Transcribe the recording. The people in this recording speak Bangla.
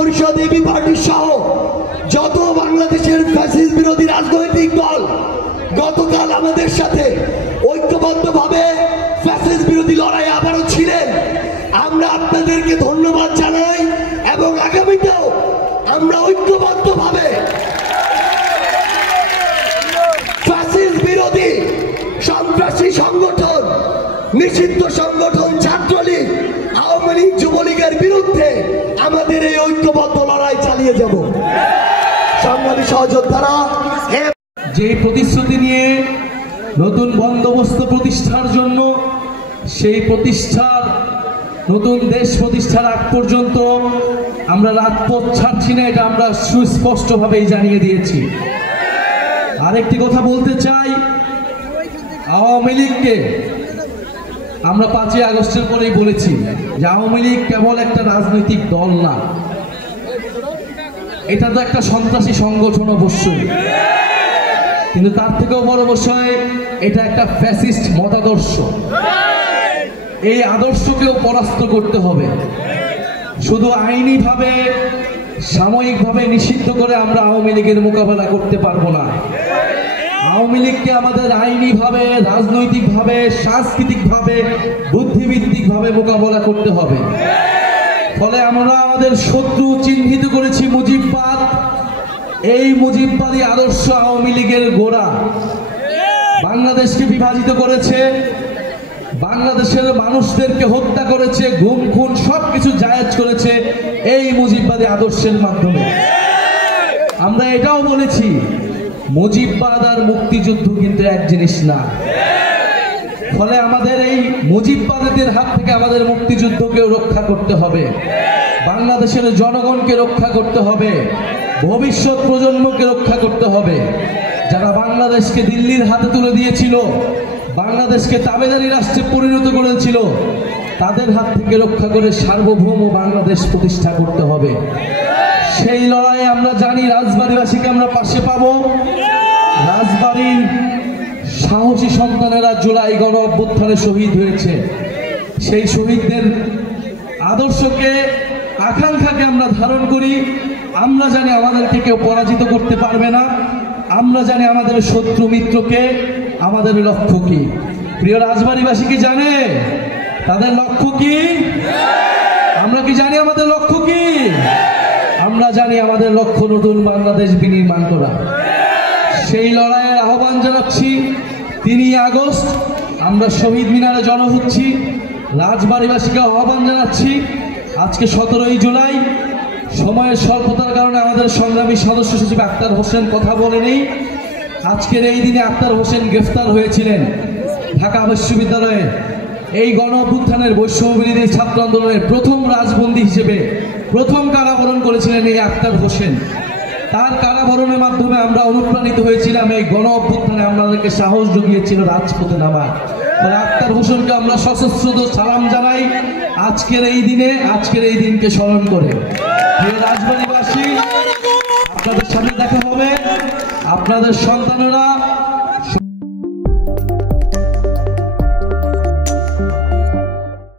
পরিষদ এবি পার্টি সহ যত বাংলাদেশের ফ্যাসিস্ট বিরোধী রাজনৈতিক দল গতকাল আমাদের সাথে ঐক্যবদ্ধভাবে ফ্যাসিস্ট বিরোধী লড়াই আবারও ছিলেন। আমরা আপনাদেরকে ধন্যবাদ জানাই এবং আগামীতেও আমরা ঐক্যবদ্ধভাবে ফ্যাসিস্ট বিরোধী সন্ত্রাসী সংগঠন, নিষিদ্ধ সংগঠন ছাত্রলীগ, আওয়ামী লীগ, যুবলীগের বিরুদ্ধে আমাদের এই ঐক্যবদ্ধ লড়াই চালিয়ে যাব। সংগ্রামী সহযোদ্ধারা, যে প্রতিশ্রুতি নিয়ে নতুন বন্দোবস্ত প্রতিষ্ঠার জন্য সেই প্রতিষ্ঠার নতুন দেশ প্রতিষ্ঠার আগ পর্যন্ত আমরা রাজপথ ছাড়ছি না, এটা আমরা সুস্পষ্টভাবেই জানিয়ে দিয়েছি। আরেকটি কথা বলতে চাই, আওয়ামী লীগকে আমরা 5ই আগস্টের পরেই বলেছি যে আওয়ামী লীগ কেবল একটা রাজনৈতিক দল না, এটা তো একটা সন্ত্রাসী সংগঠন অবশ্যই, কিন্তু তার থেকেও বড় বিষয় এটা একটা ফ্যাসিস্ট মতাদর্শ। এই আদর্শকেও পরাস্ত করতে হবে। শুধু আইনিভাবে সাময়িকভাবে নিষিদ্ধ করে আমরা আওয়ামী লীগের মোকাবেলা করতে পারবো না। আওয়ামী লীগকে আমাদের আইনিভাবে, রাজনৈতিকভাবে, সাংস্কৃতিকভাবে, বুদ্ধিভিত্তিকভাবে মোকাবেলা করতে হবে। ফলে আমরা আমাদের শত্রু চিহ্নিত করেছি মুজিববাদ। এই মুজিববাদী আদর্শ আওয়ামী লীগের গোড়া, বাংলাদেশকে বিভাজিত করেছে, বাংলাদেশের মানুষদেরকে হত্যা করেছে, গুম খুন সবকিছু জায়েজ করেছে এই মুজিববাদী আদর্শের মাধ্যমে। আমরা এটাও বলেছি মুজিববাদ আর মুক্তিযুদ্ধ কিন্তু এক জিনিস না। ফলে আমাদের এই মুজিববাদীদের হাত থেকে আমাদের মুক্তিযুদ্ধকেও রক্ষা করতে হবে, বাংলাদেশের জনগণকে রক্ষা করতে হবে, ভবিষ্যৎ প্রজন্মকে রক্ষা করতে হবে। যারা বাংলাদেশকে দিল্লির হাতে তুলে দিয়েছিল, বাংলাদেশকে তাবেদারি রাষ্ট্রে পরিণত করেছিল, তাদের হাত থেকে রক্ষা করে সার্বভৌম বাংলাদেশ প্রতিষ্ঠা করতে হবে। সেই লড়াইয়ে আমরা জানি রাজবাড়ীবাসীকে আমরা পাশে পাবো। রাজবাড়ীর সাহসী সন্তানেরা জুলাই গণ অভ্যুত্থানে শহীদ হয়েছে। সেই শহীদদের আদর্শকে, আকাঙ্ক্ষাকে আমরা ধারণ করি। আমরা জানি আমাদেরকে কেউ পরাজিত করতে পারবে না। আমরা জানি আমাদের শত্রু মিত্রকে, আমাদের লক্ষ্য কি। প্রিয় রাজবাড়ীবাসী কি জানে তাদের লক্ষ্য কি? আমরা কি জানি আমাদের লক্ষ্য কি? আমরা জানি আমাদের লক্ষ্য নতুন বাংলাদেশ বিনির্মাণ করা। সেই লড়াইয়ের আহ্বান জানাচ্ছি। 3 আগস্ট আমরা শহীদ মিনারে জড়ো হচ্ছি। রাজবাড়ীবাসীকে আহ্বান জানাচ্ছি, আজকে 17ই জুলাই। সময়ের স্বল্পতার কারণে আমাদের সংগ্রামী সদস্য সচিব আক্তার হোসেন কথা বলেনি। আজকের এই দিনে আক্তার হোসেন গ্রেফতার হয়েছিলেন ঢাকা বিশ্ববিদ্যালয়ে। এই গণ অভ্যুত্থানের বৈষম্য বিরোধী ছাত্র আন্দোলনের প্রথম রাজবন্দী হিসেবে প্রথম কারাবরণ করেছিলেন এই আক্তার হোসেন। তার কারাবরণের মাধ্যমে আমরা অনুপ্রাণিত হয়েছিলাম। এই গণ অভ্যুত্থানে আমাদেরকে সাহস জুগিয়েছিল রাজপথে নামার। আক্তার হোসেনকে আমরা সশস্ত্র সালাম জানাই আজকের এই দিনে, আজকের এই দিনকে স্মরণ করে। প্রিয় রাজবাড়ীবাসী, আপনাদের সাথে দেখা হবে। আপনাদের সন্তানেরা